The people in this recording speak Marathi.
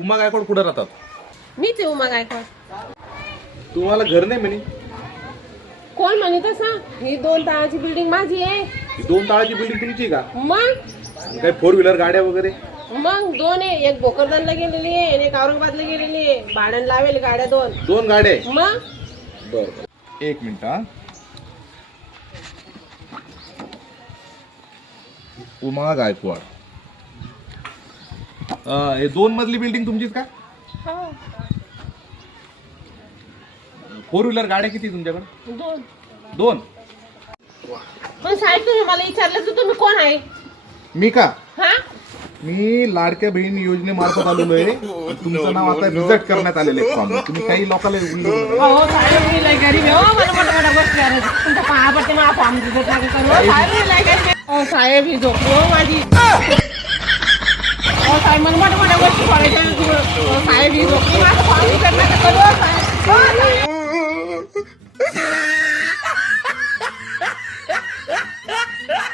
उमा गायकवाड कुठे राहतात? मीच आहे उमा गायकवाड. तुम्हाला घर नाही म्हणे? कोण म्हणत असं? ही 2 तळाची बिल्डिंग माझी आहे. ही 2 ताळाची बिल्डिंग तुमची का? मग काही 4 व्हीलर गाड्या वगैरे? मग 2 आहे. एक भोकरदनला गेलेली आहे आणि एक औरंगाबादला गेलेली आहे. भाड्यानं लावेल गाड्या 2. 2 गाड्या आहे? मग बरं, एक मिनिट हा. उमा गायकवाड, हे 2 मजली बिल्डिंग तुमचीच का? 4 व्हीलर गाड्या किती तुमच्याकडे? 2. पण साहेब तुम्ही मला विचारलं तर तुम्ही कोण आहे? मी का? हा मी लाडक्या बहीण योजनेमार्फत आलेलो आहे. तुमचं नाव आता रिजेक्ट करण्यात आलेलं आहे फॉर्म. तुम्ही काही लोकांना हो साहेब मी लय गरीब आहे. हो मला मोठ्या मोठ्या गोष्टी करायचं. तुमच्या पायापडते मला फॉर्म दिसत नाही करू. साहेब मी लय गरीब आहे. हो साहेब ही झोपली हो माझी. हो साहेब मला मोठ्या मोठ्या गोष्टी करायच्या. हो साहेब ही झोपली माझं फॉर्म दिसत नाही करू. साहेब